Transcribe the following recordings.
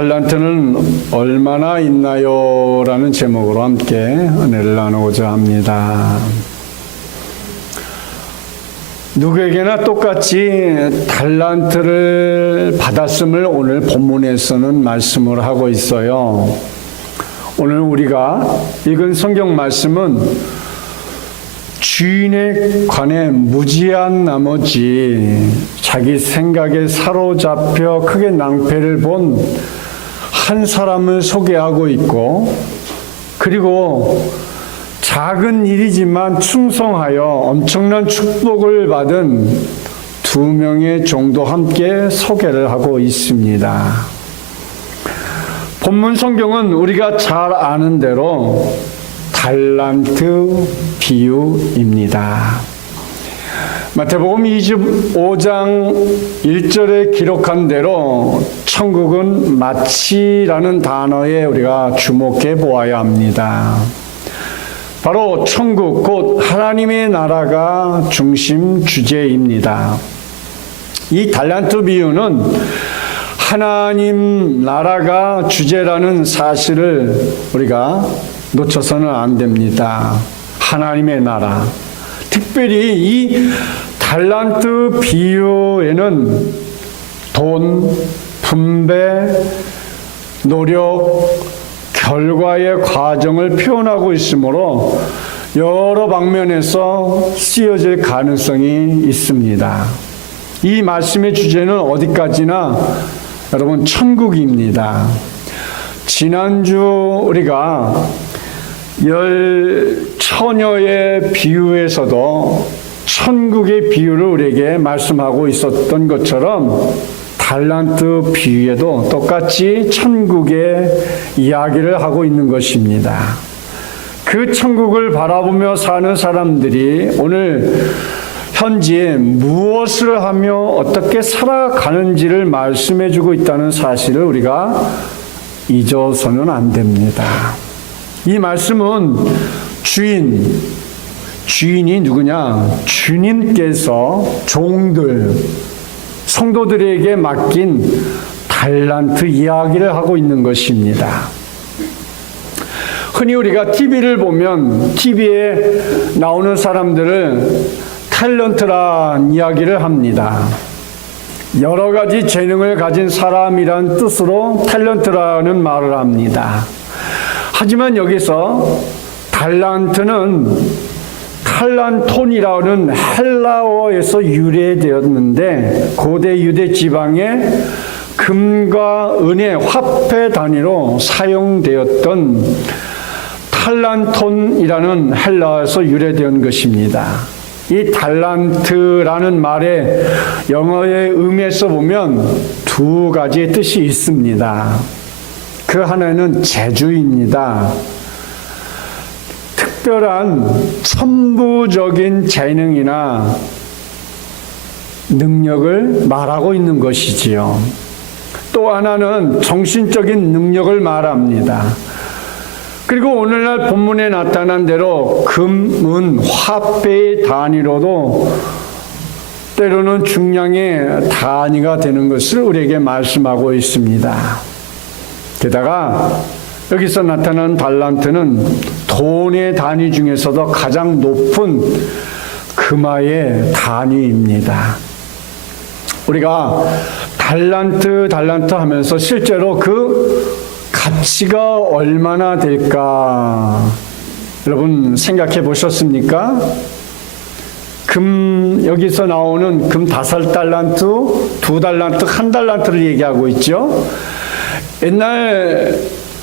달란트는 얼마나 있나요? 라는 제목으로 함께 은혜를 나누고자 합니다. 누구에게나 똑같이 달란트를 받았음을 오늘 본문에서는 말씀을 하고 있어요. 오늘 우리가 읽은 성경 말씀은 주인에 관해 무지한 나머지 자기 생각에 사로잡혀 크게 낭패를 본 한 사람을 소개하고 있고, 그리고 작은 일이지만 충성하여 엄청난 축복을 받은 두 명의 종도 함께 소개를 하고 있습니다. 본문 성경은 우리가 잘 아는 대로 달란트 비유입니다. 마태복음 25장 1절에 기록한 대로 천국은 마치라는 단어에 우리가 주목해 보아야 합니다. 바로 천국, 곧 하나님의 나라가 중심 주제입니다. 이 달란트 비유는 하나님 나라가 주제라는 사실을 우리가 놓쳐서는 안 됩니다. 하나님의 나라. 특별히 이 달란트 비유에는 돈, 분배, 노력, 결과의 과정을 표현하고 있으므로 여러 방면에서 쓰여질 가능성이 있습니다. 이 말씀의 주제는 어디까지나 여러분 천국입니다. 지난주 우리가 처녀의 비유에서도 천국의 비유를 우리에게 말씀하고 있었던 것처럼 달란트 비유에도 똑같이 천국의 이야기를 하고 있는 것입니다. 그 천국을 바라보며 사는 사람들이 오늘 현재 무엇을 하며 어떻게 살아가는지를 말씀해주고 있다는 사실을 우리가 잊어서는 안 됩니다. 이 말씀은 주인이 누구냐? 주님께서 종들, 성도들에게 맡긴 달란트 이야기를 하고 있는 것입니다. 흔히 우리가 TV를 보면 TV에 나오는 사람들을 탤런트란 이야기를 합니다. 여러 가지 재능을 가진 사람이란 뜻으로 탤런트라는 말을 합니다. 하지만 여기서 달란트는 칼란톤이라는 헬라어에서 유래되었는데 고대 유대 지방에 금과 은의 화폐 단위로 사용되었던 탈란톤이라는 헬라어에서 유래된 것입니다. 이 달란트라는 말의 영어의 의미에서 보면 두 가지의 뜻이 있습니다. 그 하나는 재주입니다. 특별한 천부적인 재능이나 능력을 말하고 있는 것이지요. 또 하나는 정신적인 능력을 말합니다. 그리고 오늘날 본문에 나타난 대로 금, 은, 화폐의 단위로도 때로는 중량의 단위가 되는 것을 우리에게 말씀하고 있습니다. 게다가 여기서 나타난 달란트는 돈의 단위 중에서도 가장 높은 금화의 단위입니다. 우리가 달란트 하면서 실제로 그 가치가 얼마나 될까 여러분 생각해 보셨습니까? 여기서 나오는 금 5달란트, 2달란트, 1달란트를 얘기하고 있죠. 옛날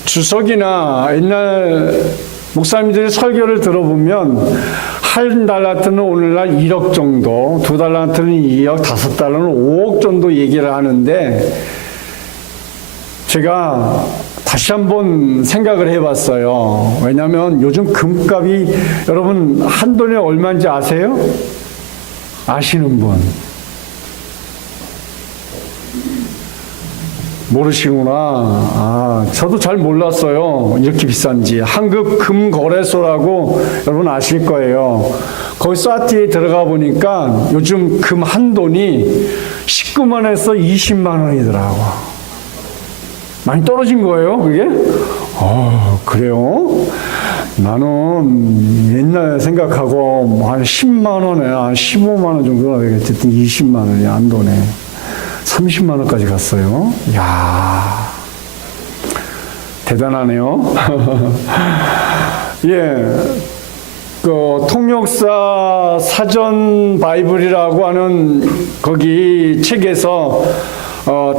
주석이나 옛날 목사님들의 설교를 들어보면 1달란트는 오늘날 1억 정도, 2달란트는 2억, 5달러는 5억 정도 얘기를 하는데 제가 다시 한번 생각을 해봤어요. 왜냐하면 요즘 금값이 여러분 한 돈에 얼마인지 아세요? 아시는 분? 모르시구나. 저도 잘 몰랐어요. 이렇게 비싼지. 한국금거래소라고 여러분 아실 거예요. 거기 사이트에 들어가 보니까 요즘 금 한 돈이 19만원에서 20만원이더라고. 많이 떨어진 거예요, 그게? 그래요? 나는 옛날 생각하고 한 10만 원에 한 15만 원 정도가 되겠지. 20만 원이 안 도네. 30만 원까지 갔어요. 이야, 대단하네요. 예. 그 통역사 사전 바이블이라고 하는 거기 책에서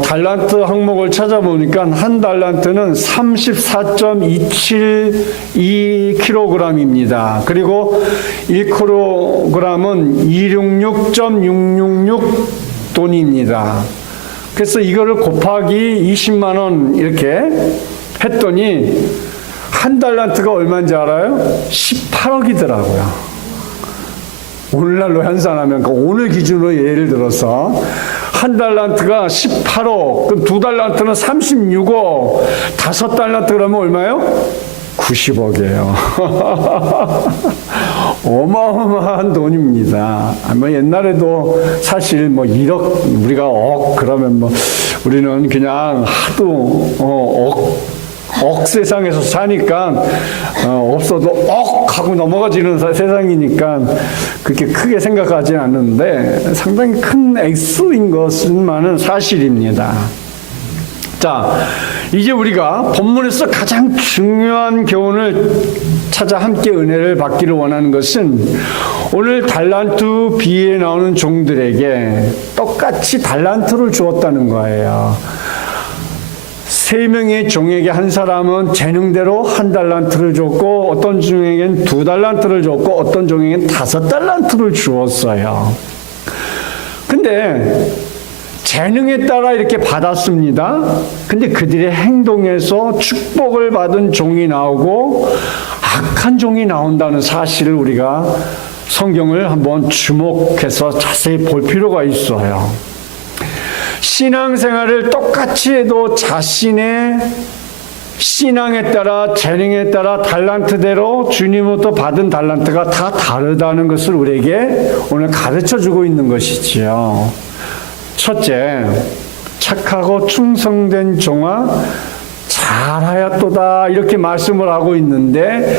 달란트 항목을 찾아보니까 한 달란트는 34.272kg입니다. 그리고 1kg은 266.666돈입니다. 그래서 이거를 곱하기 20만 원 이렇게 했더니 한 달란트가 얼마인지 알아요? 18억이더라고요. 오늘날로 환산하면 오늘 기준으로 예를 들어서 한 달란트가 18억, 그럼 두 달란트는 36억, 다섯 달란트 그러면 얼마예요? 90억이에요. 어마어마한 돈입니다. 뭐 옛날에도 사실 뭐 1억, 우리가 억 그러면 뭐 우리는 그냥 하도 억 세상에서 사니까 없어도 억 하고 넘어가지는 세상이니까 그렇게 크게 생각하지 않는데 상당히 큰 액수인 것만은 사실입니다. 자, 이제 우리가 본문에서 가장 중요한 교훈을 찾아 함께 은혜를 받기를 원하는 것은 오늘 달란트 비에 나오는 종들에게 똑같이 달란트를 주었다는 거예요. 3명의 종에게 한 사람은 재능대로 한 달란트를 줬고 어떤 종에게는 2달란트를 줬고 어떤 종에게는 5달란트를 주었어요. 근데 재능에 따라 이렇게 받았습니다. 근데 그들의 행동에서 축복을 받은 종이 나오고 악한 종이 나온다는 사실을 우리가 성경을 한번 주목해서 자세히 볼 필요가 있어요. 신앙생활을 똑같이 해도 자신의 신앙에 따라 재능에 따라 달란트대로 주님으로부터 받은 달란트가 다 다르다는 것을 우리에게 오늘 가르쳐주고 있는 것이지요. 첫째, 착하고 충성된 종아 잘하였도다 이렇게 말씀을 하고 있는데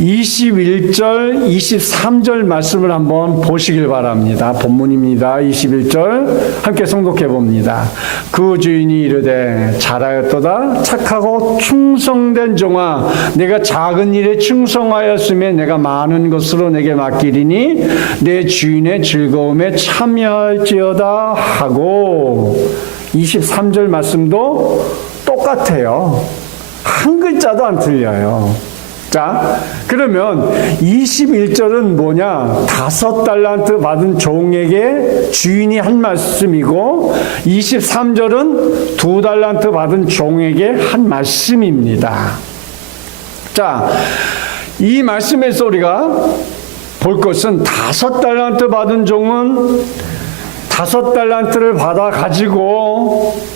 21절, 23절 말씀을 한번 보시길 바랍니다. 본문입니다. 21절 함께 성독해 봅니다. 그 주인이 이르되 잘하였도다 착하고 충성된 종아 내가 작은 일에 충성하였으며 내가 많은 것으로 내게 맡기리니 내 주인의 즐거움에 참여할지어다 하고 23절 말씀도 똑같아요. 한 글자도 안 틀려요. 자, 그러면 21절은 뭐냐? 5달란트 받은 종에게 주인이 한 말씀이고 23절은 2달란트 받은 종에게 한 말씀입니다. 자, 이 말씀에서 우리가 볼 것은 5달란트 받은 종은 5달란트를 받아 가지고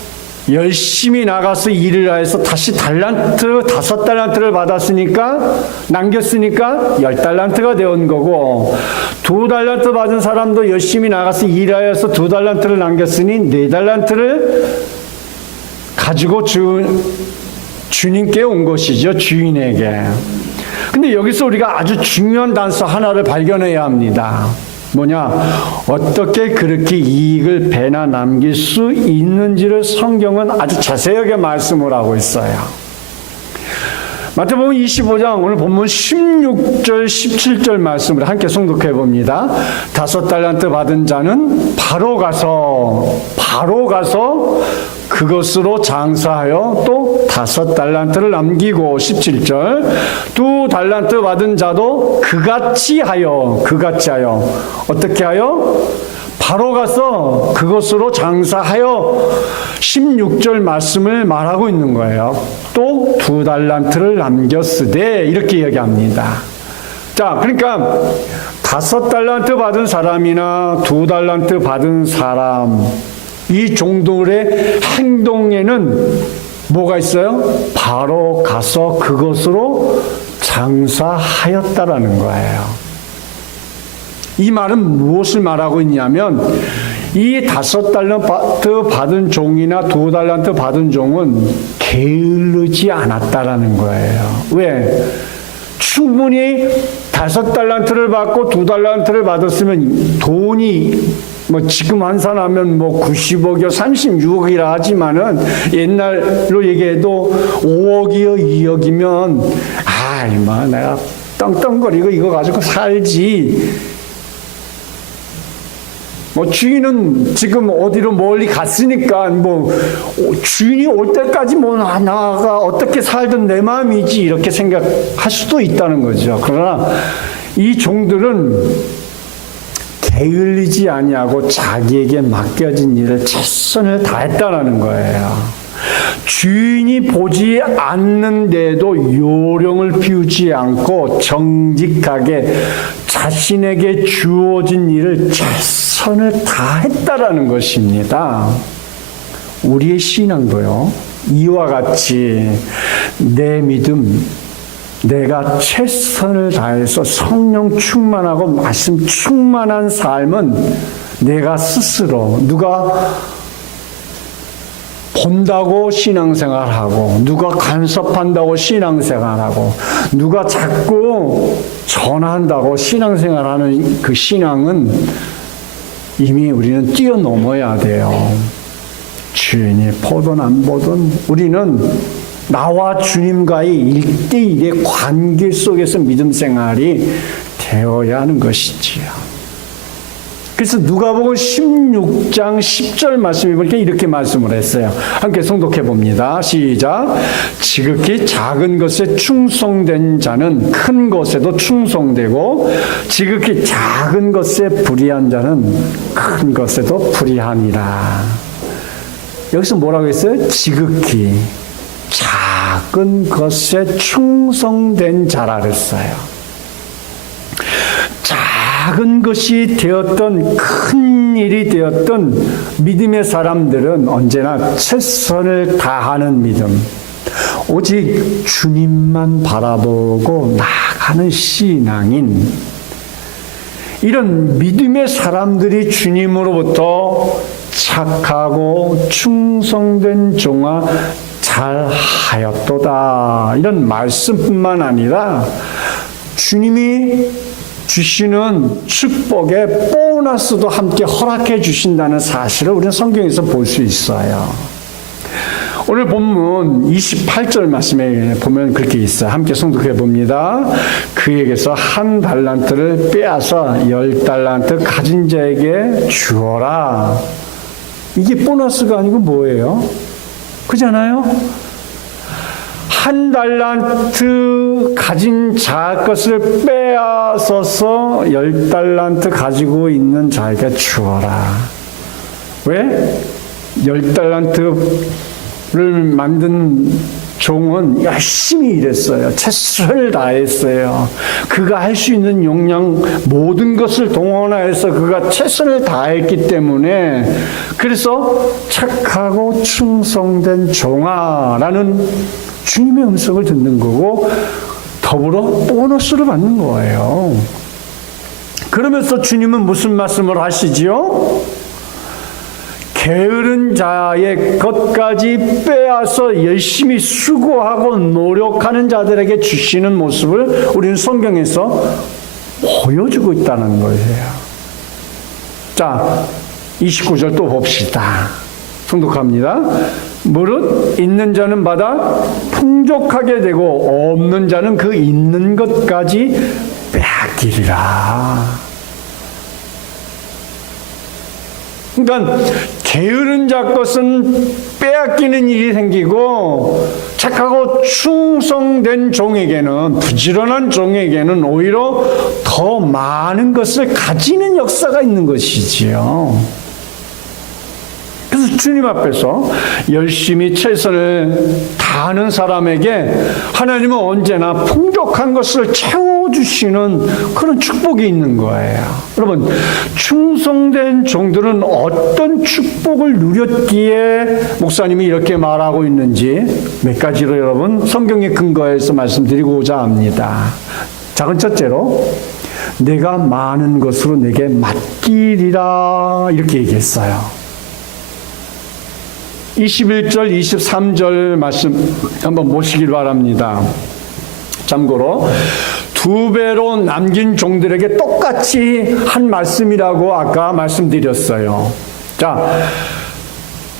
열심히 나가서 일을 해서 다시 5달란트를 받았으니까 남겼으니까 10달란트가 되온 거고 2달란트 받은 사람도 열심히 나가서 일하여서 2달란트를 남겼으니 4달란트를 가지고 주님께 온 것이죠. 주인에게. 근데 여기서 우리가 아주 중요한 단서 하나를 발견해야 합니다. 뭐냐? 어떻게 그렇게 이익을 배나 남길 수 있는지를 성경은 아주 자세하게 말씀을 하고 있어요. 마태복음 25장 오늘 본문 16절 17절 말씀을 함께诵독해 봅니다. 5달란트 받은 자는 바로 가서 그것으로 장사하여 또 5달란트를 남기고 17절 2달란트 받은 자도 그같이 하여 어떻게 하여? 바로 가서 그것으로 장사하여 16절 말씀을 말하고 있는 거예요. 또 2달란트를 남겼으되 이렇게 얘기합니다. 자, 그러니까 5달란트 받은 사람이나 2달란트 받은 사람 이 종들의 행동에는 뭐가 있어요? 바로 가서 그것으로 장사하였다라는 거예요. 이 말은 무엇을 말하고 있냐면 이 5달란트 받은 종이나 2달란트 받은 종은 게으르지 않았다라는 거예요. 왜? 충분히 5달란트를 받고 2달란트를 받았으면 돈이 뭐 지금 환산하면 뭐 90억이요 36억이라 하지만은 옛날로 얘기해도 5억이요 2억이면 이마 내가 떵떵거리고 이거 가지고 살지. 뭐 주인은 지금 어디로 멀리 갔으니까 뭐 주인이 올 때까지 뭐 나가 어떻게 살든 내 마음이지 이렇게 생각할 수도 있다는 거죠. 그러나 이 종들은 게을리지 아니하고 자기에게 맡겨진 일을 최선을 다했다라는 거예요. 주인이 보지 않는데도 요령을 피우지 않고 정직하게 자신에게 주어진 일을 최선을 다했다라는 것입니다. 우리의 신앙도요, 이와 같이 내 믿음, 내가 최선을 다해서 성령 충만하고 말씀 충만한 삶은 내가 스스로 누가 본다고 신앙생활하고 누가 간섭한다고 신앙생활하고 누가 자꾸 전한다고 신앙생활하는 그 신앙은 이미 우리는 뛰어넘어야 돼요. 주인이 보든 안 보든 우리는 나와 주님과의 1대1의 관계 속에서 믿음 생활이 되어야 하는 것이지요. 그래서 누가복음 16장 10절 말씀이 보니까 이렇게 말씀을 했어요. 함께 성독해 봅니다. 시작. 지극히 작은 것에 충성된 자는 큰 것에도 충성되고 지극히 작은 것에 불의한 자는 큰 것에도 불의하니라. 여기서 뭐라고 했어요? 지극히 작은 것에 충성된 자라 그랬어요. 작은 것이 되었던 큰 일이 되었던 믿음의 사람들은 언제나 최선을 다하는 믿음, 오직 주님만 바라보고 나아가는 신앙인 이런 믿음의 사람들이 주님으로부터 착하고 충성된 종아 잘하였도다 이런 말씀뿐만 아니라 주님이 주시는 축복의 보너스도 함께 허락해 주신다는 사실을 우리는 성경에서 볼 수 있어요. 오늘 본문 28절 말씀에 보면 그렇게 있어요. 함께诵독해 봅니다. 그에게서 1달란트를 빼앗아 10달란트 가진 자에게 주어라. 이게 보너스가 아니고 뭐예요? 그잖아요? 1달란트 가진 자 것을 빼앗아서 10달란트 가지고 있는 자에게 주어라. 왜? 10달란트를 만든 종은 열심히 일했어요. 최선을 다했어요. 그가 할 수 있는 역량 모든 것을 동원해서 그가 최선을 다했기 때문에 그래서 착하고 충성된 종아라는 주님의 음성을 듣는 거고 더불어 보너스를 받는 거예요. 그러면서 주님은 무슨 말씀을 하시지요? 게으른 자의 것까지 빼앗아 열심히 수고하고 노력하는 자들에게 주시는 모습을 우리는 성경에서 보여주고 있다는 거예요. 자, 29절 또 봅시다. 성독합니다. 무릇 있는 자는 받아 풍족하게 되고 없는 자는 그 있는 것까지 빼앗기리라. 그러니까 게으른 자 것은 빼앗기는 일이 생기고 착하고 충성된 종에게는 부지런한 종에게는 오히려 더 많은 것을 가지는 역사가 있는 것이지요. 그래서 주님 앞에서 열심히 최선을 다하는 사람에게 하나님은 언제나 풍족한 것을 채워주시는 그런 축복이 있는 거예요. 여러분, 충성된 종들은 어떤 축복을 누렸기에 목사님이 이렇게 말하고 있는지 몇 가지로 여러분 성경에 근거해서 말씀드리고자 합니다. 자, 첫째로 내가 많은 것으로 내게 맡기리라 이렇게 얘기했어요. 21절 23절 말씀 한번 보시길 바랍니다. 참고로 2배로 남긴 종들에게 똑같이 한 말씀이라고 아까 말씀드렸어요. 자,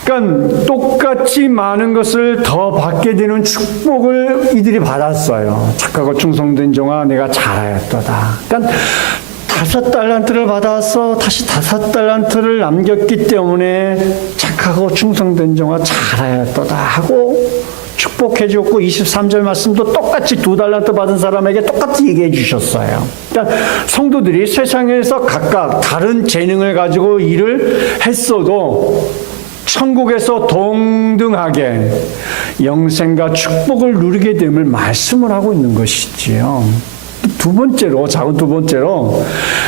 그러니까 똑같이 많은 것을 더 받게 되는 축복을 이들이 받았어요. 착하고 충성된 종아 내가 잘하였도다. 그러니까 5달란트를 받아서 다시 5달란트를 남겼기 때문에 착하고 충성된 종아 잘하였도다 하고 축복해 줬고 23절 말씀도 똑같이 2달란트 받은 사람에게 똑같이 얘기해 주셨어요. 그러니까 성도들이 세상에서 각각 다른 재능을 가지고 일을 했어도 천국에서 동등하게 영생과 축복을 누리게 됨을 말씀을 하고 있는 것이지요. 두 번째로, 작은 두 번째로,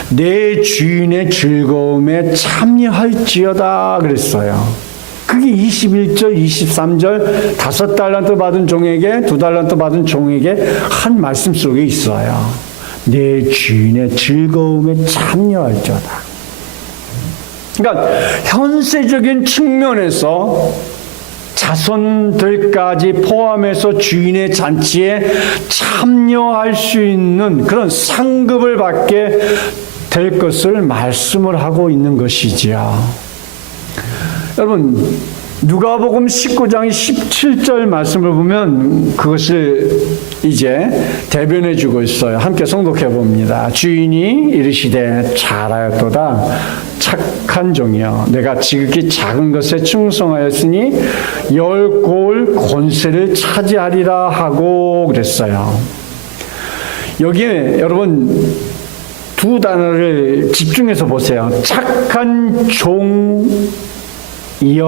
내 주인의 즐거움에 참여할지어다 그랬어요. 그게 21절, 23절 5달란트 받은 종에게 2달란트 받은 종에게 한 말씀 속에 있어요. 내 주인의 즐거움에 참여할지어다. 그러니까 현세적인 측면에서 자손들까지 포함해서 주인의 잔치에 참여할 수 있는 그런 상급을 받게 될 것을 말씀을 하고 있는 것이지요. 여러분, 누가복음 19장 17절 말씀을 보면 그것을 이제 대변해 주고 있어요. 함께 성독해 봅니다. 주인이 이르시되 잘하였도다 착한 종이여 내가 지극히 작은 것에 충성하였으니 10고을 권세를 차지하리라 하고 그랬어요. 여기에 여러분 두 단어를 집중해서 보세요. 착한 종이여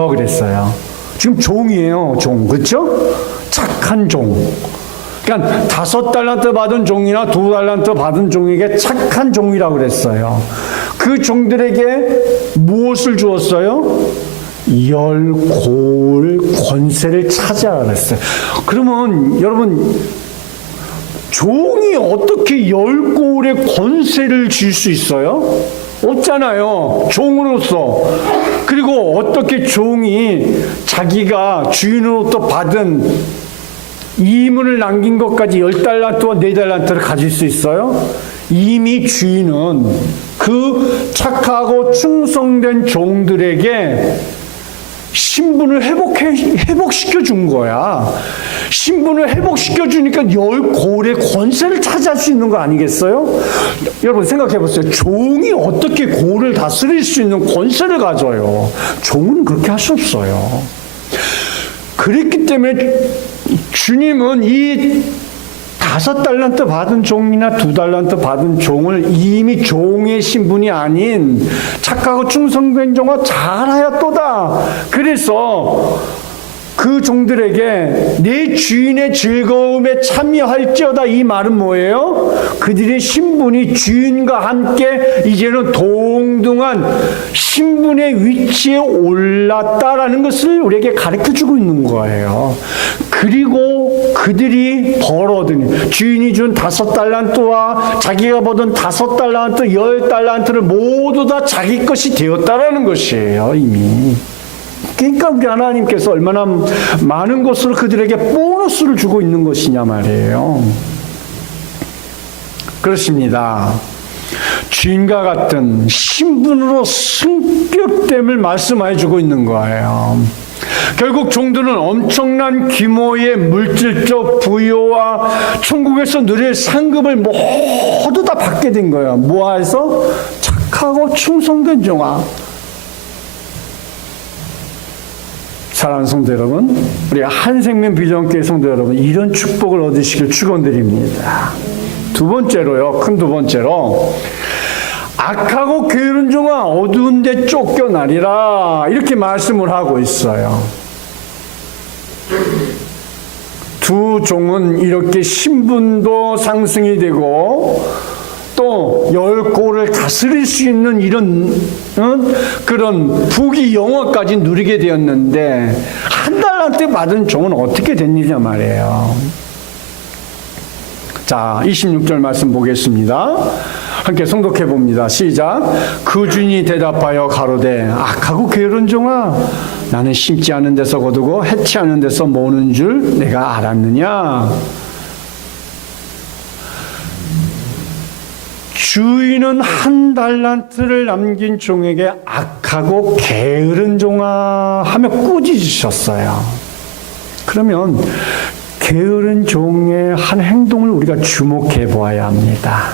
그랬어요. 지금 종이에요. 종. 그렇죠? 착한 종. 그러니까 5달란트 받은 종이나 2달란트 받은 종에게 착한 종이라고 그랬어요. 그 종들에게 무엇을 주었어요? 10고을 권세를 차지하라 그랬어요. 그러면 여러분 종이 어떻게 10고을의 권세를 줄 수 있어요? 없잖아요. 종으로서. 그리고 어떻게 종이 자기가 주인으로부터 받은 이문을 남긴 것까지 10달란트와 4달란트를 가질 수 있어요? 이미 주인은 그 착하고 충성된 종들에게 신분을 회복시켜 준 거야. 신분을 회복시켜 주니까 10고을의 권세를 차지할 수 있는 거 아니겠어요? 여러분 생각해 보세요. 종이 어떻게 고을을 다스릴 수 있는 권세를 가져요? 종은 그렇게 할 수 없어요. 그랬기 때문에 주님은 이 5달란트 받은 종이나 2달란트 받은 종을 이미 종의 신분이 아닌 착하고 충성된 종아 잘하였도다. 그래서 그 종들에게 내 주인의 즐거움에 참여할지어다. 이 말은 뭐예요? 그들의 신분이 주인과 함께 이제는 동등한 신분의 위치에 올랐다라는 것을 우리에게 가르쳐주고 있는 거예요. 그리고 그들이 벌어든 주인이 준 5달란트와 자기가 벌던 5달란트, 10달란트를 모두 다 자기 것이 되었다라는 것이에요. 이미. 그러니까 우리 하나님께서 얼마나 많은 것으로 그들에게 보너스를 주고 있는 것이냐 말이에요. 그렇습니다. 주인과 같은 신분으로 승격됨을 말씀해 주고 있는 거예요. 결국 종들은 엄청난 규모의 물질적 부여와 천국에서 누릴 상급을 모두 다 받게 된 거예요. 뭐해서? 착하고 충성된 종아. 사랑하는 성도 여러분, 우리 한생명 비전교회 성도 여러분, 이런 축복을 얻으시길 축원드립니다. 두 번째로요, 큰 두 번째로, 악하고 게으른 종아 어두운 데 쫓겨나리라 이렇게 말씀을 하고 있어요. 두 종은 이렇게 신분도 상승이 되고 또 10고을을 다스릴 수 있는 이런 그런 부귀 영화까지 누리게 되었는데 한 달란트 받은 종은 어떻게 됐느냐 말이에요. 자, 26절 말씀 보겠습니다. 함께 성독해 봅니다. 시작. 그 주인이 대답하여 가로되 악하고 게으른 종아, 나는 심지 않은 데서 거두고 해치 않은 데서 모으는 줄 내가 알았느냐. 주인은 한 달란트를 남긴 종에게 악하고 게으른 종아 하며 꾸짖으셨어요. 그러면 게으른 종의 한 행동을 우리가 주목해 보아야 합니다.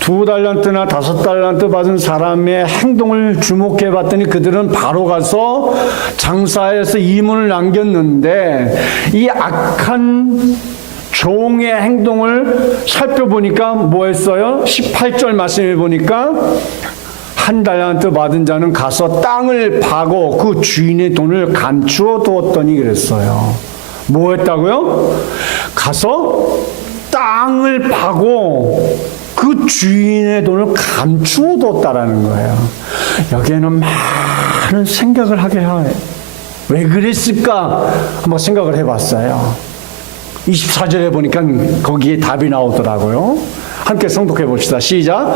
2달란트나 5달란트 받은 사람의 행동을 주목해 봤더니 그들은 바로 가서 장사해서 이문을 남겼는데, 이 악한 종의 행동을 살펴보니까 뭐 했어요? 18절 말씀을 보니까 1달란트 받은 자는 가서 땅을 파고 그 주인의 돈을 감추어 두었더니 그랬어요. 뭐 했다고요? 가서 땅을 파고 그 주인의 돈을 감추어 뒀다라는 거예요. 여기에는 많은 생각을 하게 해요. 왜 그랬을까? 한번 생각을 해봤어요. 24절에 보니까 거기에 답이 나오더라고요. 함께 성독해 봅시다. 시작.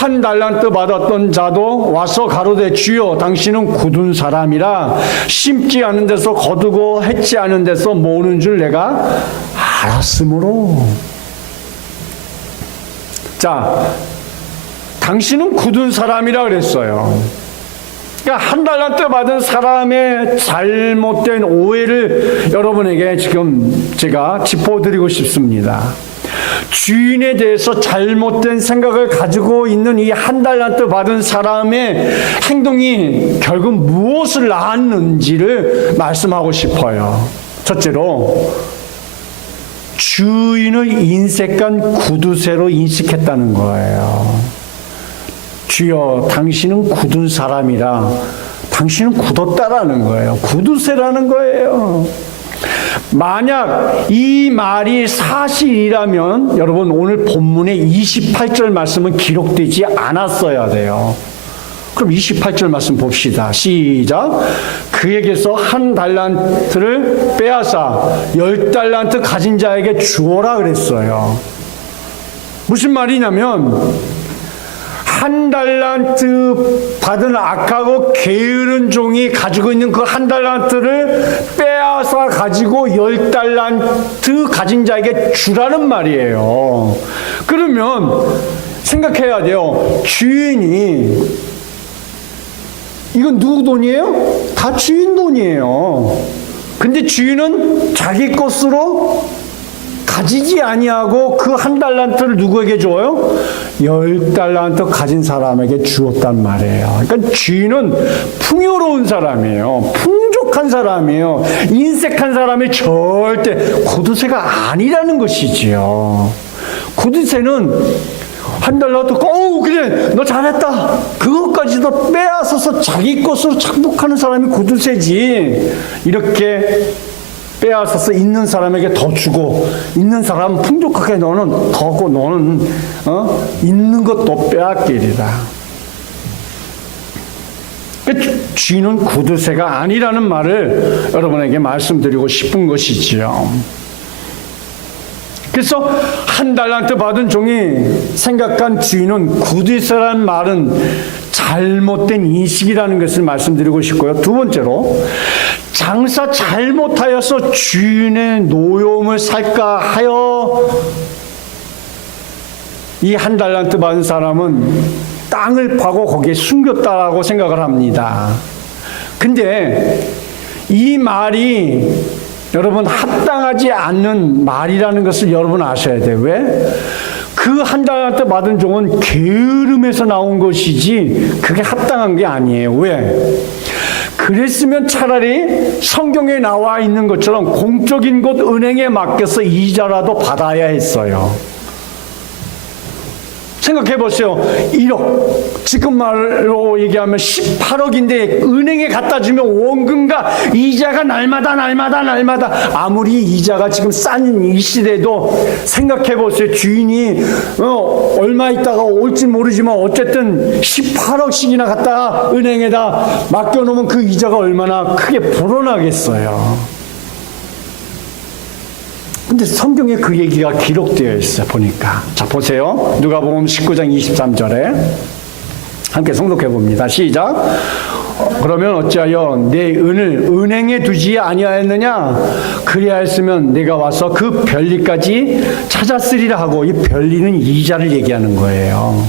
1달란트 받았던 자도 와서 가로되 주여, 당신은 굳은 사람이라 심지 않은 데서 거두고 해치 않은 데서 모으는 줄 내가 알았으므로. 자, 당신은 굳은 사람이라 그랬어요. 그러니까 1달란트 받은 사람의 잘못된 오해를 여러분에게 지금 제가 짚어드리고 싶습니다. 주인에 대해서 잘못된 생각을 가지고 있는 이 1달란트 받은 사람의 행동이 결국 무엇을 낳았는지를 말씀하고 싶어요. 첫째로, 주인을 인색한 구두쇠로 인식했다는 거예요. 주여, 당신은 굳은 사람이라 당신은 굳었다라는 거예요. 구두쇠라는 거예요. 만약 이 말이 사실이라면 여러분, 오늘 본문의 28절 말씀은 기록되지 않았어야 돼요. 그럼 28절 말씀 봅시다. 시작. 그에게서 1달란트를 빼앗아 10달란트 가진 자에게 주어라 그랬어요. 무슨 말이냐면 1달란트 받은 악하고 게으른 종이 가지고 있는 그 1달란트를 빼앗아 가지고 10달란트 가진 자에게 주라는 말이에요. 그러면 생각해야 돼요. 주인이, 이건 누구 돈이에요? 다 주인 돈이에요. 근데 주인은 자기 것으로 가지지 아니하고 그 1달란트를 누구에게 줘요? 10달란트 가진 사람에게 주었단 말이에요. 그러니까 주인은 풍요로운 사람이에요. 풍족한 사람이에요. 인색한 사람이 절대 구두쇠가 아니라는 것이지요. 구두쇠는 1달란트, 어우, 그래, 너 잘했다. 그것까지도 빼앗아서 자기 것으로 착복하는 사람이 구두쇠지. 이렇게 빼앗아서 있는 사람에게 더 주고, 있는 사람은 풍족하게 너는 더고, 너는 있는 것도 빼앗기리라. 쥐는 구두쇠가 아니라는 말을 여러분에게 말씀드리고 싶은 것이지요. 그래서 1달란트 받은 종이 생각한 주인은 구두쇠라는 말은 잘못된 인식이라는 것을 말씀드리고 싶고요. 두 번째로, 장사 잘못하여서 주인의 노여움을 살까 하여 이 1달란트 받은 사람은 땅을 파고 거기에 숨겼다라고 생각을 합니다. 근데 이 말이 여러분 합당하지 않는 말이라는 것을 여러분 아셔야 돼요. 왜? 그 1달란트 받은 종은 게으름에서 나온 것이지 그게 합당한 게 아니에요. 왜? 그랬으면 차라리 성경에 나와 있는 것처럼 공적인 곳 은행에 맡겨서 이자라도 받아야 했어요. 생각해 보세요. 1억, 지금 말로 얘기하면 18억인데 은행에 갖다 주면 원금과 이자가 날마다 아무리 이자가 지금 싼 이 시대도 생각해 보세요. 주인이 얼마 있다가 올지 모르지만 어쨌든 18억씩이나 갖다 은행에다 맡겨놓으면 그 이자가 얼마나 크게 불어나겠어요. 근데 성경에 그 얘기가 기록되어 있어요. 보니까. 자, 보세요. 누가복음 19장 23절에 함께 성독해 봅니다. 시작. 그러면 어찌하여 내 은을 은행에 두지 아니하였느냐? 그리하였으면 내가 와서 그 별리까지 찾았으리라 하고, 이 별리는 이자를 얘기하는 거예요.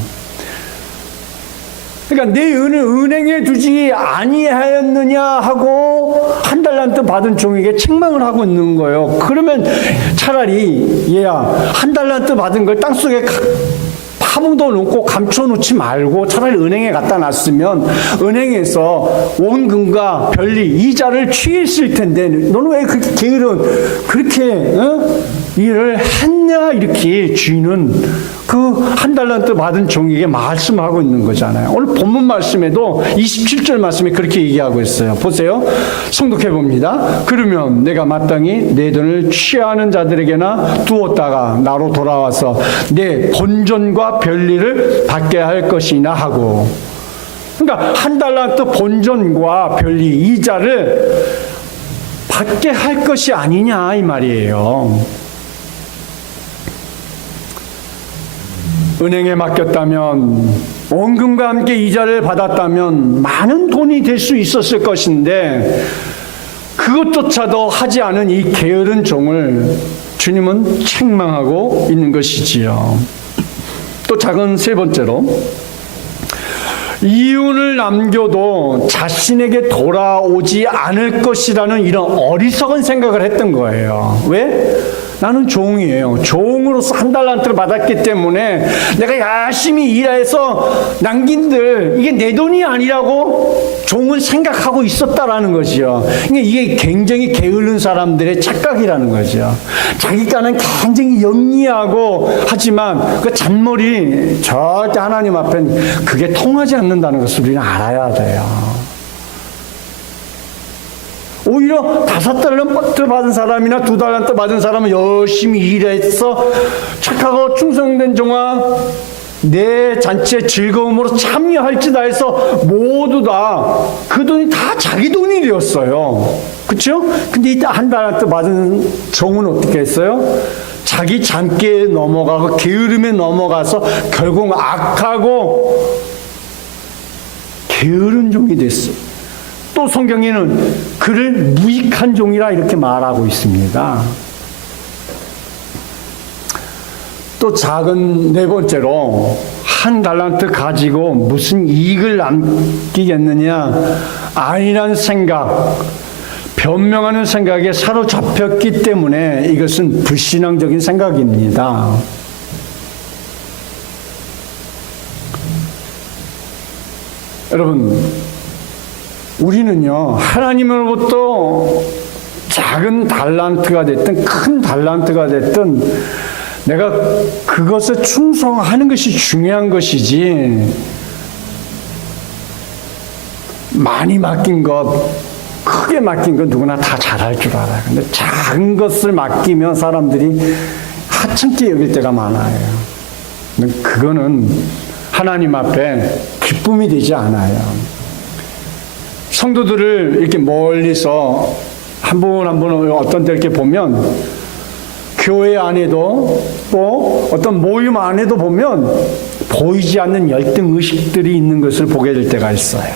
그러니까 내 은을 은행에 두지 아니하였느냐 하고 한 달란트 받은 종에게 책망을 하고 있는 거예요. 그러면 차라리 얘야, 한 달란트 받은 걸 땅속에 파묻어 놓고 감춰 놓지 말고 차라리 은행에 갖다 놨으면 은행에서 원금과 별리 이자를 취했을 텐데 너는 왜 그렇게 게으른 그렇게 일을 했냐, 이렇게 주인은 그 한 달란트 받은 종에게 말씀하고 있는 거잖아요. 오늘 본문 말씀에도 27절 말씀에 그렇게 얘기하고 있어요. 보세요. 성독해 봅니다. 그러면 내가 마땅히 내 돈을 취하는 자들에게나 두었다가 나로 돌아와서 내 본전과 별리를 받게 할 것이나 하고. 그러니까 한 달란트 본전과 별리 이자를 받게 할 것이 아니냐, 이 말이에요. 은행에 맡겼다면, 원금과 함께 이자를 받았다면 많은 돈이 될 수 있었을 것인데 그것조차도 하지 않은 이 게으른 종을 주님은 책망하고 있는 것이지요. 또 작은 세 번째로, 이윤을 남겨도 자신에게 돌아오지 않을 것이라는 이런 어리석은 생각을 했던 거예요. 왜? 나는 종이에요. 종으로서 한 달란트를 받았기 때문에 내가 열심히 일해서 남긴들 이게 내 돈이 아니라고 종은 생각하고 있었다라는 거죠. 그러니까 이게 굉장히 게으른 사람들의 착각이라는 거죠. 자기가는 굉장히 영리하고 하지만 그 잔머리 절대 하나님 앞엔 그게 통하지 않는다는 것을 우리는 알아야 돼요. 오히려 5달란트 받은 사람이나 2달란트 받은 사람은 열심히 일해서 착하고 충성된 종아 내 잔치의 즐거움으로 참여할지다 해서 모두 다 그 돈이 다 자기 돈이 되었어요. 그렇죠? 근데 이 한 달란트 받은 종은 어떻게 했어요? 자기 잔꾀에 넘어가고 게으름에 넘어가서 결국 악하고 게으른 종이 됐어요. 또 성경에는 그를 무익한 종이라 이렇게 말하고 있습니다. 또 작은 네 번째로, 한 달란트 가지고 무슨 이익을 남기겠느냐, 아니라는 생각, 변명하는 생각에 사로잡혔기 때문에 이것은 불신앙적인 생각입니다. 여러분, 우리는요, 하나님으로부터 작은 달란트가 됐든 큰 달란트가 됐든 내가 그것에 충성하는 것이 중요한 것이지, 많이 맡긴 것, 크게 맡긴 건 누구나 다 잘할 줄 알아요. 근데 작은 것을 맡기면 사람들이 하찮게 여길 때가 많아요. 근데 그거는 하나님 앞에 기쁨이 되지 않아요. 성도들을 이렇게 멀리서 한 분 한 분 어떤 때 이렇게 보면, 교회 안에도 또 어떤 모임 안에도 보면 보이지 않는 열등의식들이 있는 것을 보게 될 때가 있어요.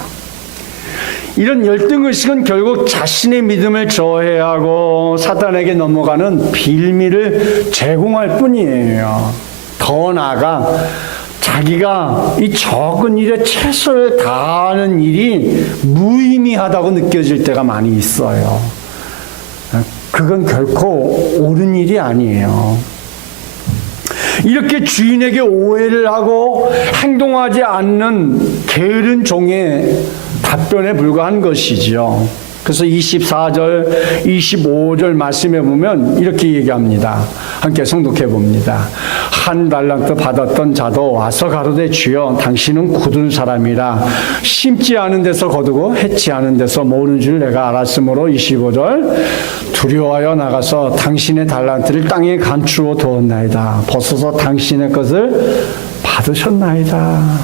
이런 열등의식은 결국 자신의 믿음을 저해하고 사탄에게 넘어가는 빌미를 제공할 뿐이에요. 더 나아가 자기가 이 적은 일에 최선을 다하는 일이 무의미하다고 느껴질 때가 많이 있어요. 그건 결코 옳은 일이 아니에요. 이렇게 주인에게 오해를 하고 행동하지 않는 게으른 종의 답변에 불과한 것이지요. 그래서 24절, 25절 말씀에 보면 이렇게 얘기합니다. 함께 성독해 봅니다. 한 달란트 받았던 자도 와서 가로되 주여 당신은 굳은 사람이라 심지 않은 데서 거두고 해치 않은 데서 모으는 줄 내가 알았으므로 25절 두려워하여 나가서 당신의 달란트를 땅에 감추어 두었나이다. 벗어서 당신의 것을 받으셨나이다.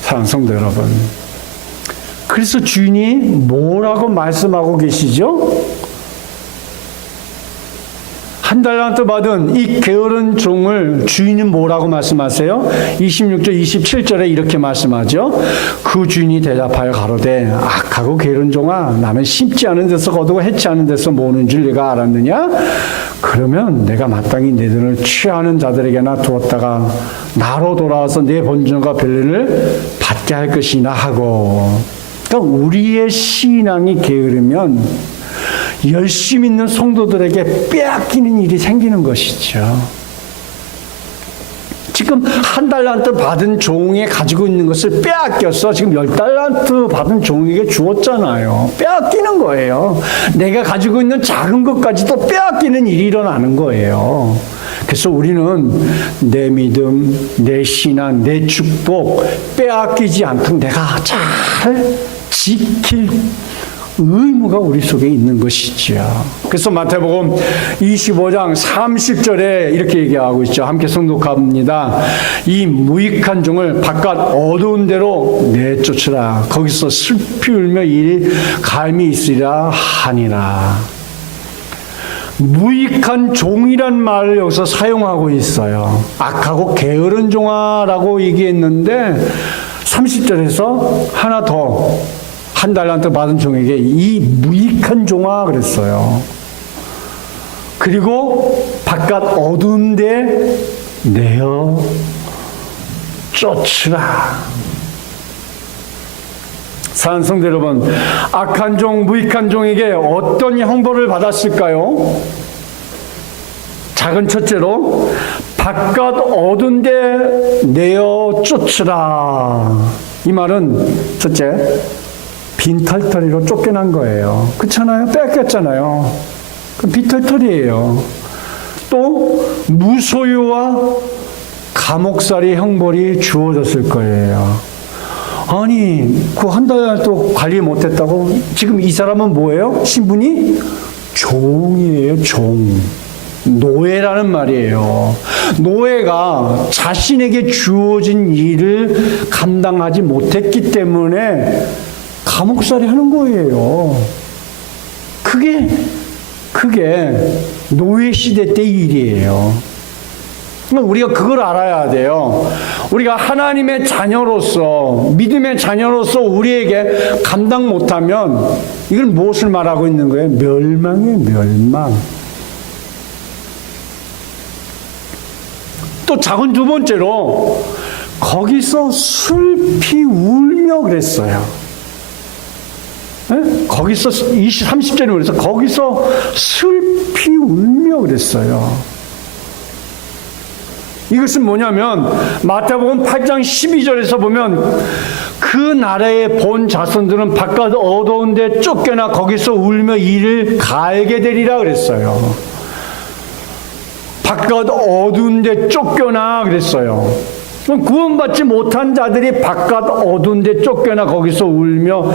사랑하는 성도 여러분, 그래서 주인이 뭐라고 말씀하고 계시죠? 한 달란트 받은 이 게으른 종을 주인은 뭐라고 말씀하세요? 26절 27절에 이렇게 말씀하죠. 그 주인이 대답하여 가로되 악하고 게으른 종아, 나는 심지 않은 데서 거두고 해치 않은 데서 모으는 줄 네가 알았느냐? 그러면 내가 마땅히 내 돈을 취하는 자들에게나 두었다가 나로 돌아와서 내 본전과 별례를 받게 할 것이나 하고. 그러니까 우리의 신앙이 게으르면 열심히 있는 성도들에게 빼앗기는 일이 생기는 것이죠. 지금 한 달란트 받은 종에 가지고 있는 것을 빼앗겼어. 지금 10달란트 받은 종에게 주었잖아요. 빼앗기는 거예요. 내가 가지고 있는 작은 것까지도 빼앗기는 일이 일어나는 거예요. 그래서 우리는 내 믿음, 내 신앙, 내 축복 빼앗기지 않도록 내가 잘 지킬 의무가 우리 속에 있는 것이죠. 그래서 마태복음 25장 30절에 이렇게 얘기하고 있죠. 함께 성독합니다. 이 무익한 종을 바깥 어두운 데로 내쫓으라. 거기서 슬피 울며 이 감이 있으리라 하니라. 무익한 종이란 말을 여기서 사용하고 있어요. 악하고 게으른 종아라고 얘기했는데 30절에서 하나 더 한 달란트 받은 종에게 이 무익한 종아 그랬어요. 그리고 바깥 어두운 데 내어 쫓으라. 사랑하는 성도 여러분, 악한 종, 무익한 종에게 어떤 형벌을 받았을까요? 작은 첫째로 바깥 어두운 데 내어 쫓으라. 이 말은 첫째, 빈털터리로 쫓겨난 거예요. 그렇잖아요? 뺏겼잖아요. 그 빈털터리예요. 또 무소유와 감옥살이 형벌이 주어졌을 거예요. 아니, 그 한 달도 관리 못했다고? 지금 이 사람은 뭐예요? 신분이 종이에요. 종. 노예라는 말이에요. 노예가 자신에게 주어진 일을 감당하지 못했기 때문에 감옥살이 하는 거예요. 그게 노예 시대 때 일이에요. 우리가 그걸 알아야 돼요. 우리가 하나님의 자녀로서, 믿음의 자녀로서 우리에게 감당 못하면 이걸 무엇을 말하고 있는 거예요? 멸망이에요, 멸망. 또 작은 두 번째로 거기서 슬피 울며 그랬어요. 네? 거기서 30절에 그래서 거기서 슬피 울며 그랬어요. 이것은 뭐냐면 마태복음 8장 12절에서 보면 그 나라의 본 자손들은 바깥 어두운 데 쫓겨나 거기서 울며 이를 갈게 되리라 그랬어요. 바깥 어두운 데 쫓겨나 그랬어요. 구원받지 못한 자들이 바깥 어두운 데 쫓겨나 거기서 울며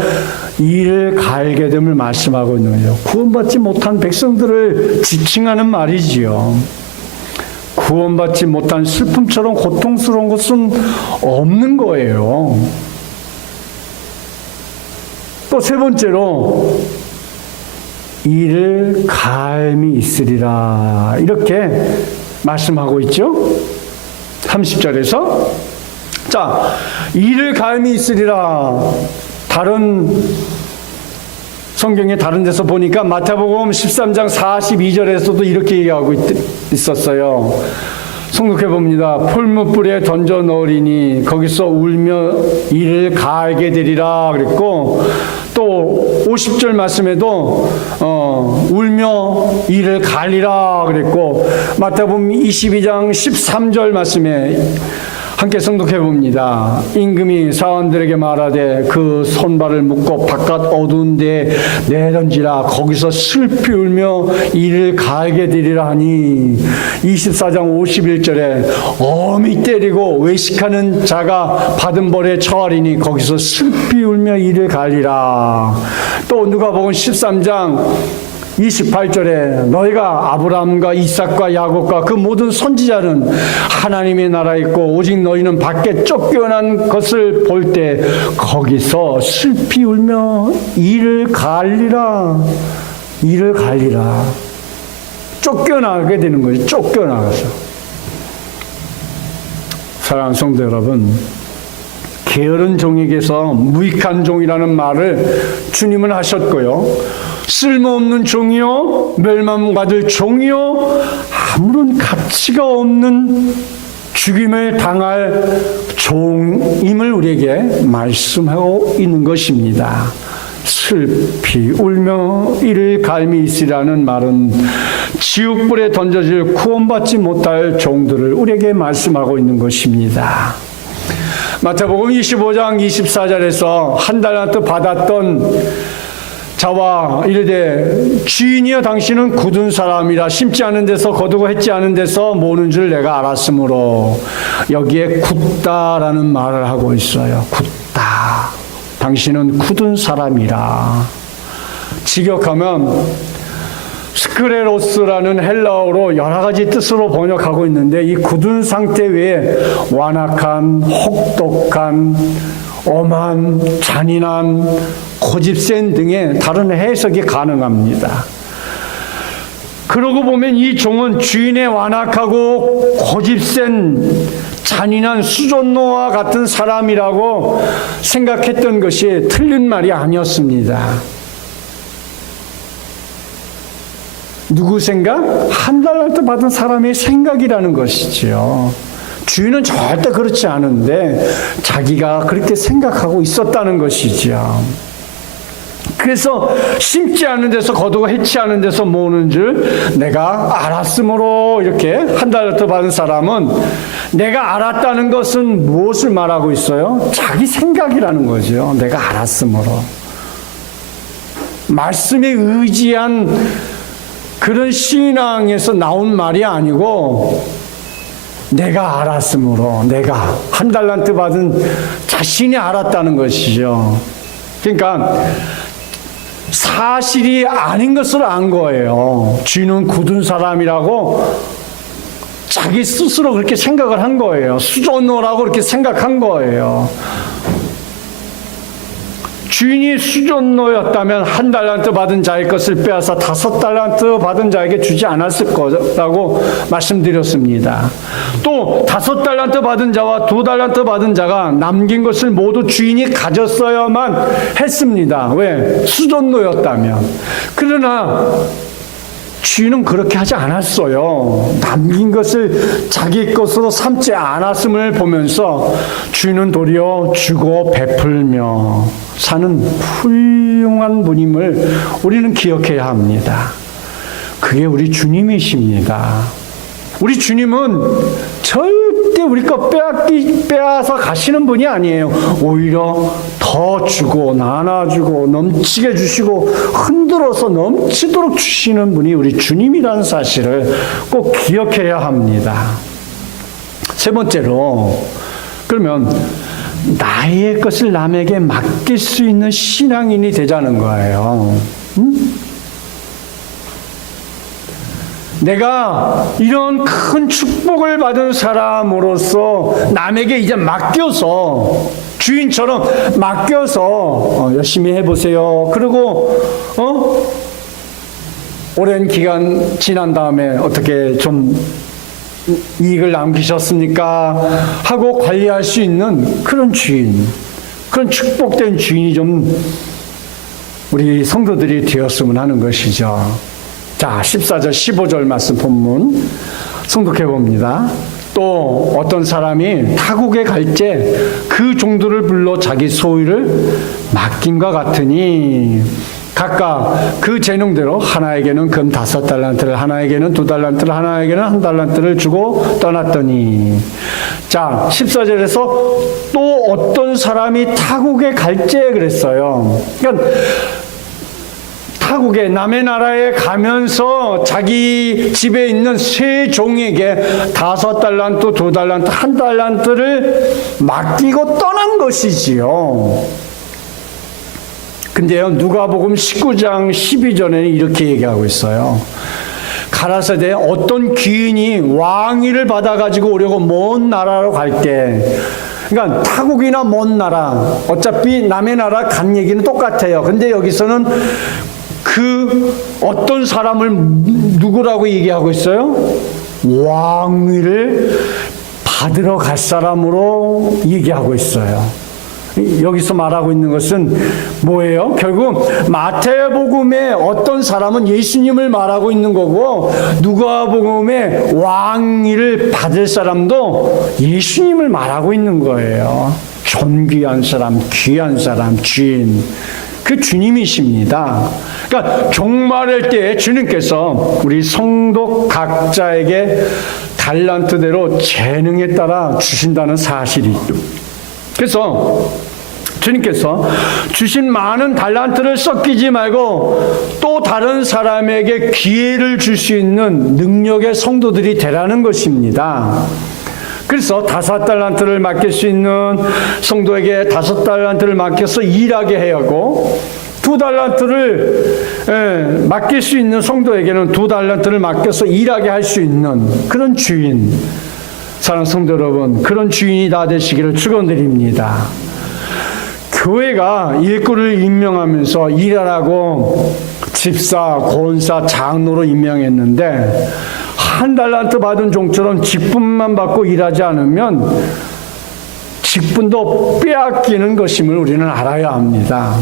이를 갈게 됨을 말씀하고 있는 거예요. 구원받지 못한 백성들을 지칭하는 말이지요. 구원받지 못한 슬픔처럼 고통스러운 것은 없는 거예요. 또 세 번째로 이를 갈미 있으리라 이렇게 말씀하고 있죠. 30절에서 자, 이를 갈미 있으리라. 다른 성경의 다른 데서 보니까 마태복음 13장 42절에서도 이렇게 얘기하고 있었어요. 성독해 봅니다. 풀무불에 던져 넣으리니 거기서 울며 이를 갈게 되리라 그랬고, 또 50절 말씀에도 울며 이를 갈리라 그랬고, 마태복음 22장 13절 말씀에 함께 성독해 봅니다. 임금이 사원들에게 말하되 그 손발을 묶고 바깥 어두운 데 내던지라. 거기서 슬피 울며 이를 갈게 되리라 하니, 24장 51절에 어미 때리고 외식하는 자가 받은 벌에 처하리니 거기서 슬피 울며 이를 갈리라. 또 누가복음 13장 28절에 너희가 아브라함과 이삭과 야곱과 그 모든 선지자는 하나님의 나라에 있고 오직 너희는 밖에 쫓겨난 것을 볼 때 거기서 슬피 울며 이를 갈리라. 이를 갈리라. 쫓겨나게 되는 거죠. 쫓겨나가서. 사랑하는 성도 여러분, 게으른 종에게서 무익한 종이라는 말을 주님은 하셨고요. 쓸모없는 종이요, 멸망받을 종이요, 아무런 가치가 없는 죽임을 당할 종임을 우리에게 말씀하고 있는 것입니다. 슬피 울며 이를 갈미 있으라는 말은 지옥불에 던져질 구원받지 못할 종들을 우리에게 말씀하고 있는 것입니다. 마태복음 25장 24절에서 한 달란트 받았던 자와 이르되 주인이여 당신은 굳은 사람이라 심지 않은 데서 거두고 했지 않은 데서 모는 줄 내가 알았으므로 여기에 굳다라는 말을 하고 있어요. 굳다. 당신은 굳은 사람이라. 직역하면 스크레로스라는 헬라어로 여러 가지 뜻으로 번역하고 있는데 이 굳은 상태 외에 완악한, 혹독한, 엄한, 잔인한, 고집센 등의 다른 해석이 가능합니다. 그러고 보면 이 종은 주인의 완악하고 고집센 잔인한 수존노와 같은 사람이라고 생각했던 것이 틀린 말이 아니었습니다. 누구 생각? 한 달란트 받은 사람의 생각이라는 것이지요. 주인은 절대 그렇지 않은데 자기가 그렇게 생각하고 있었다는 것이죠. 그래서 심지 않은 데서 거두고 해치 않은 데서 모으는 줄 내가 알았으므로 이렇게 한 달란트 받은 사람은 내가 알았다는 것은 무엇을 말하고 있어요? 자기 생각이라는 거죠. 내가 알았으므로. 말씀에 의지한 그런 신앙에서 나온 말이 아니고 내가 알았으므로 내가 한 달란트 받은 자신이 알았다는 것이죠. 그러니까 사실이 아닌 것을 안 거예요. 주인은 굳은 사람이라고 자기 스스로 그렇게 생각을 한 거예요. 수존노라고 그렇게 생각한 거예요. 주인이 수존노였다면 한 달란트 받은 자의 것을 빼앗아 5달란트 받은 자에게 주지 않았을 거라고 말씀드렸습니다. 또 5달란트 받은 자와 2달란트 받은 자가 남긴 것을 모두 주인이 가졌어야만 했습니다. 왜? 수존노였다면. 그러나 주인은 그렇게 하지 않았어요. 남긴 것을 자기 것으로 삼지 않았음을 보면서 주인은 도리어 주고 베풀며 사는 훌륭한 분임을 우리는 기억해야 합니다. 그게 우리 주님이십니다. 우리 주님은 절대 우리 거 빼앗아 가시는 분이 아니에요. 오히려 더 주고 나눠주고 넘치게 주시고 흔들어서 넘치도록 주시는 분이 우리 주님이라는 사실을 꼭 기억해야 합니다. 세 번째로, 그러면 나의 것을 남에게 맡길 수 있는 신앙인이 되자는 거예요. 내가 이런 큰 축복을 받은 사람으로서 남에게 이제 맡겨서 주인처럼 맡겨서 열심히 해보세요. 그리고 오랜 기간 지난 다음에 어떻게 좀 이익을 남기셨습니까? 하고 관리할 수 있는 그런 주인, 그런 축복된 주인이 좀 우리 성도들이 되었으면 하는 것이죠. 자, 14절, 15절 말씀 본문 성독해 봅니다. 또 어떤 사람이 타국에 갈 때 그 종들을 불러 자기 소유를 맡김과 같으니 각각 그 재능대로 하나에게는 금 5달란트를, 하나에게는 2달란트를, 하나에게는 1달란트를 주고 떠났더니, 자 14절에서 또 어떤 사람이 타국에 갈 때 그랬어요. 그러니까 타국에 남의 나라에 가면서 자기 집에 있는 세 종에게 5달란트, 2달란트, 1달란트를 맡기고 떠난 것이지요. 근데요, 누가복음 19장 12절에는 이렇게 얘기하고 있어요. 가라사대 어떤 귀인이 왕위를 받아가지고 오려고 먼 나라로 갈 때, 그러니까 타국이나 먼 나라, 어차피 남의 나라 간 얘기는 똑같아요. 근데 여기서는 그 어떤 사람을 누구라고 얘기하고 있어요? 왕위를 받으러 갈 사람으로 얘기하고 있어요. 여기서 말하고 있는 것은 뭐예요? 결국 마태복음의 어떤 사람은 예수님을 말하고 있는 거고, 누가복음의 왕위를 받을 사람도 예수님을 말하고 있는 거예요. 존귀한 사람, 귀한 사람, 주인. 그 주님이십니다. 그러니까 종말할 때 주님께서 우리 성도 각자에게 달란트대로 재능에 따라 주신다는 사실이죠. 그래서 주님께서 주신 많은 달란트를 썩기지 말고 또 다른 사람에게 기회를 줄 수 있는 능력의 성도들이 되라는 것입니다. 그래서 5달란트를 맡길 수 있는 성도에게 5달란트를 맡겨서 일하게 해야 하고, 2달란트를 맡길 수 있는 성도에게는 2달란트를 맡겨서 일하게 할 수 있는 그런 주인, 사랑하는 성도 여러분, 그런 주인이 다 되시기를 축원드립니다. 교회가 일꾼을 임명하면서 일하라고 집사, 권사, 장로로 임명했는데, 1달란트 받은 종처럼 직분만 받고 일하지 않으면 직분도 빼앗기는 것임을 우리는 알아야 합니다.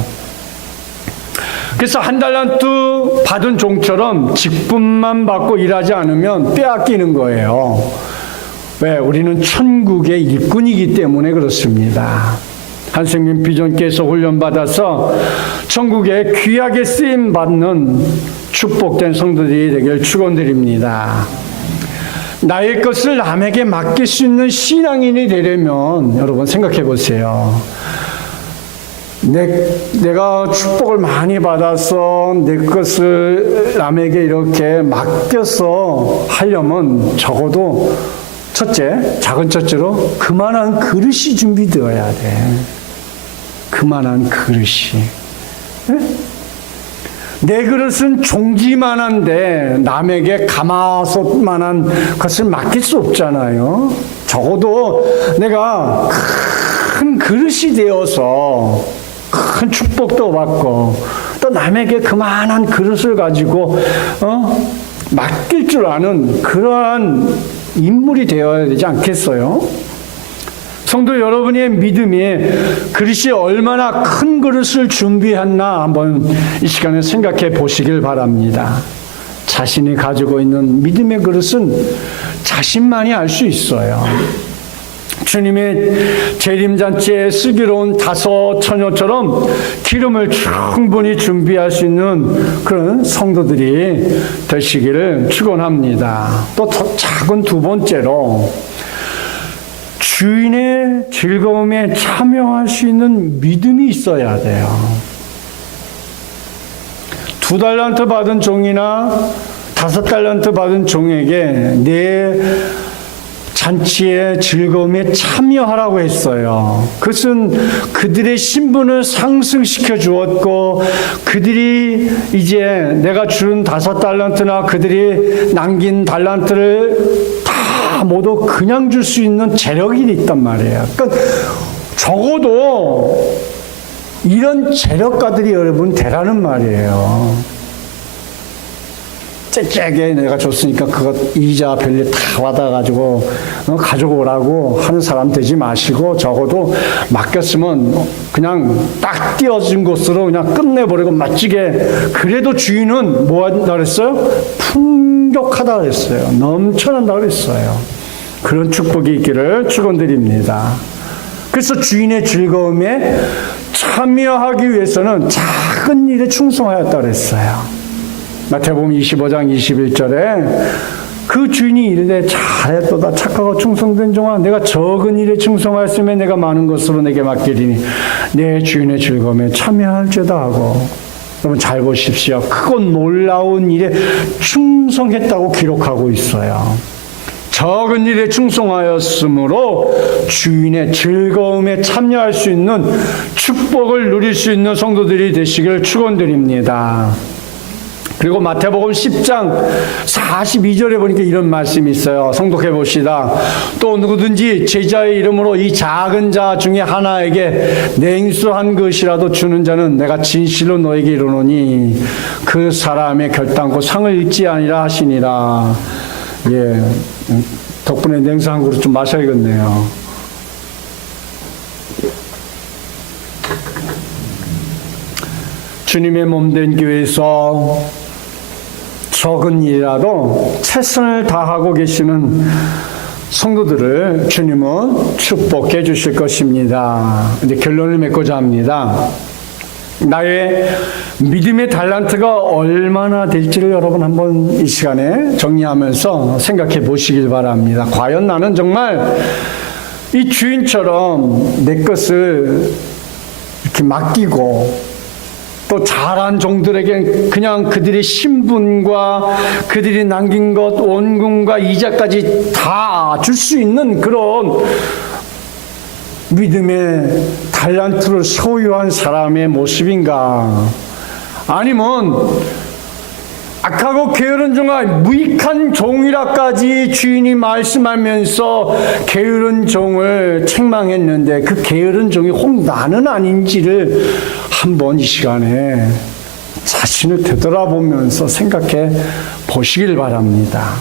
그래서 1달란트 받은 종처럼 직분만 받고 일하지 않으면 빼앗기는 거예요. 왜? 우리는 천국의 일꾼이기 때문에 그렇습니다. 한승민 비전께서 훈련받아서 천국에 귀하게 쓰임받는 축복된 성도들이 되길 축원드립니다. 나의 것을 남에게 맡길 수 있는 신앙인이 되려면 여러분 생각해 보세요. 내가 축복을 많이 받아서 내 것을 남에게 이렇게 맡겨서 하려면 적어도 첫째, 작은 첫째로 그만한 그릇이 준비되어야 돼. 그만한 그릇이. 네? 내 그릇은 종지만한데 남에게 가마솥만한 것을 맡길 수 없잖아요. 적어도 내가 큰 그릇이 되어서 큰 축복도 받고 또 남에게 그만한 그릇을 가지고 맡길 줄 아는 그러한 인물이 되어야 되지 않겠어요? 성도 여러분의 믿음이 그릇이 얼마나 큰 그릇을 준비했나 한번 이 시간에 생각해 보시길 바랍니다. 자신이 가지고 있는 믿음의 그릇은 자신만이 알 수 있어요. 주님의 재림잔치에 슬기로운 5 처녀처럼 기름을 충분히 준비할 수 있는 그런 성도들이 되시기를 축원합니다. 또 작은 2번째로 주인의 즐거움에 참여할 수 있는 믿음이 있어야 돼요. 2달란트 받은 종이나 5달란트 받은 종에게 내 잔치의 즐거움에 참여하라고 했어요. 그것은 그들의 신분을 상승시켜 주었고, 그들이 이제 내가 준 5달란트나 그들이 남긴 달란트를 다 모두 그냥 줄 수 있는 재력이 있단 말이에요. 그러니까 적어도 이런 재력가들이 여러분 되라는 말이에요. 째째게 내가 줬으니까 그거 이자 별일 다 받아가지고 가지고 오라고 하는 사람 되지 마시고, 적어도 맡겼으면 그냥 딱 띄어진 것으로 그냥 끝내버리고 멋지게. 그래도 주인은 뭐 한다 그랬어요? 풍족하다 그랬어요. 넘쳐난다 그랬어요. 그런 축복이 있기를 축원드립니다. 그래서 주인의 즐거움에 참여하기 위해서는 작은 일에 충성하였다 그랬어요. 마태복음 25장 21절에 그 주인이 이르되 잘했도다 착하고 충성된 종아, 내가 적은 일에 충성하였으면 내가 많은 것으로 내게 맡기리니 내 주인의 즐거움에 참여할지어다 하고, 여러분 잘 보십시오. 크고 놀라운 일에 충성했다고 기록하고 있어요. 적은 일에 충성하였으므로 주인의 즐거움에 참여할 수 있는 축복을 누릴 수 있는 성도들이 되시길 축원드립니다. 그리고 마태복음 10장 42절에 보니까 이런 말씀이 있어요. 성독해 봅시다. 또 누구든지 제자의 이름으로 이 작은 자 중에 하나에게 냉수한 것이라도 주는 자는 내가 진실로 너에게 이르노니 그 사람의 결단코 상을 잊지 아니라 하시니라. 예, 덕분에 냉수 한 그릇 좀 마셔야겠네요. 주님의 몸된 교회에서 적은 일이라도 최선을 다하고 계시는 성도들을 주님은 축복해 주실 것입니다. 이제 결론을 맺고자 합니다. 나의 믿음의 달란트가 얼마나 될지를 여러분 한번 이 시간에 정리하면서 생각해 보시길 바랍니다. 과연 나는 정말 이 주인처럼 내 것을 이렇게 맡기고 또 잘한 종들에게 그냥 그들의 신분과 그들이 남긴 것, 원금과 이자까지 다 줄 수 있는 그런 믿음의 달란트를 소유한 사람의 모습인가? 아니면 악하고 게으른 종아 무익한 종이라까지 주인이 말씀하면서 게으른 종을 책망했는데 그 게으른 종이 혹 나는 아닌지를 한번 이 시간에 자신을 되돌아보면서 생각해 보시길 바랍니다.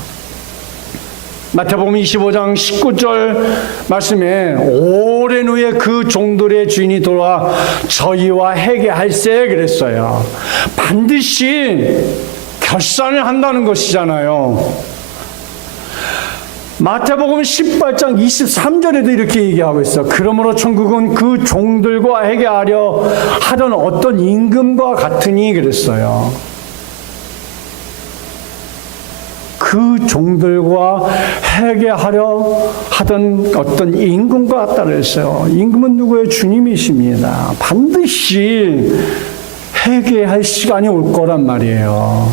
마태복음 25장 19절 말씀에 오랜 후에 그 종들의 주인이 돌아와 저희와 회개할세 그랬어요. 반드시 결산을 한다는 것이잖아요. 마태복음 18장 23절에도 이렇게 얘기하고 있어. 그러므로 천국은 그 종들과 회개하려 하던 어떤 임금과 같으니 그랬어요. 그 종들과 회개하려 하던 어떤 임금과 같다 그랬어요. 임금은 누구예요? 주님이십니다. 반드시 회개할 시간이 올 거란 말이에요.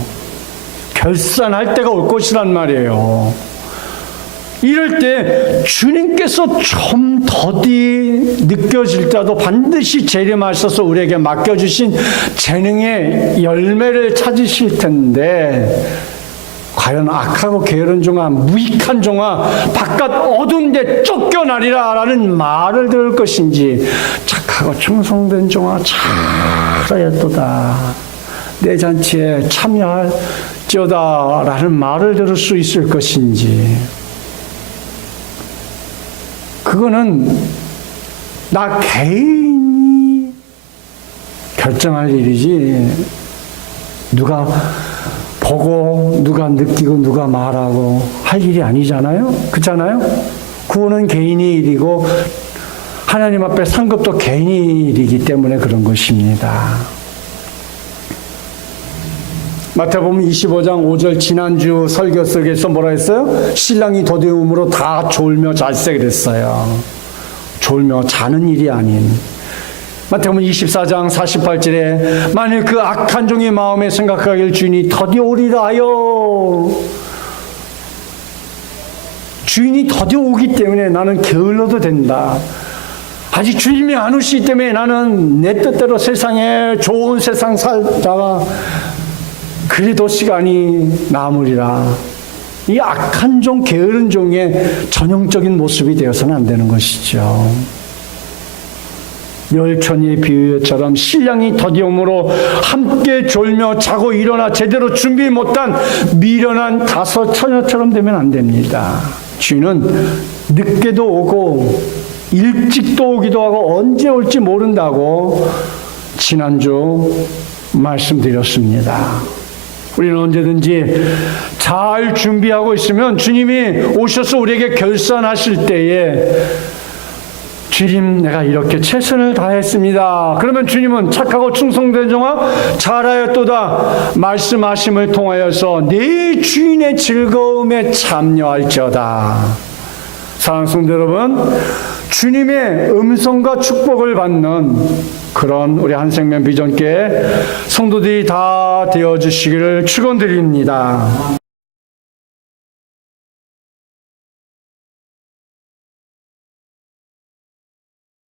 결산할 때가 올 것이란 말이에요. 이럴 때 주님께서 좀 더디 느껴질지라도 반드시 재림하셔서 우리에게 맡겨주신 재능의 열매를 찾으실 텐데 과연 악하고 게으른 종아 무익한 종아 바깥 어두운 데 쫓겨나리라 라는 말을 들을 것인지 착하고 충성된 종아 잘하였도다 내 잔치에 참여할지어다 라는 말을 들을 수 있을 것인지 그거는 나 개인이 결정할 일이지 누가 보고 누가 느끼고 누가 말하고 할 일이 아니잖아요. 그렇잖아요. 구원은 개인의 일이고 하나님 앞에 산 것도 개인의 일이기 때문에 그런 것입니다. 마태복음 25장 5절 지난주 설교 속에서 뭐라 했어요? 신랑이 도대음으로 다 졸며 잘세 그랬어요. 졸며 자는 일이 아닌 마태복음 24장 48절에 만일 그 악한 종의 마음에 생각하길 주인이 더디 오리라 하여 주인이 더디 오기 때문에 나는 게을러도 된다. 아직 주님이 안 오시기 때문에 나는 내 뜻대로 세상에 좋은 세상 살다가 그래도 시간이 남으리라. 이 악한 종, 게으른 종의 전형적인 모습이 되어서는 안 되는 것이죠. 멸천이의 비유처럼 신랑이 더디옴으로 함께 졸며 자고 일어나 제대로 준비 못한 미련한 다섯 처녀처럼 되면 안 됩니다. 주인은 늦게도 오고 일찍도 오기도 하고 언제 올지 모른다고 지난주 말씀드렸습니다. 우리는 언제든지 잘 준비하고 있으면 주님이 오셔서 우리에게 결산하실 때에 주님 내가 이렇게 최선을 다했습니다. 그러면 주님은 착하고 충성된 종아 잘하였도다 말씀하심을 통하여서 네 주인의 즐거움에 참여할지어다. 사랑하는 성도 여러분, 주님의 음성과 축복을 받는 그런 우리 한생명 비전교회 성도들이 다 되어주시기를 축원드립니다.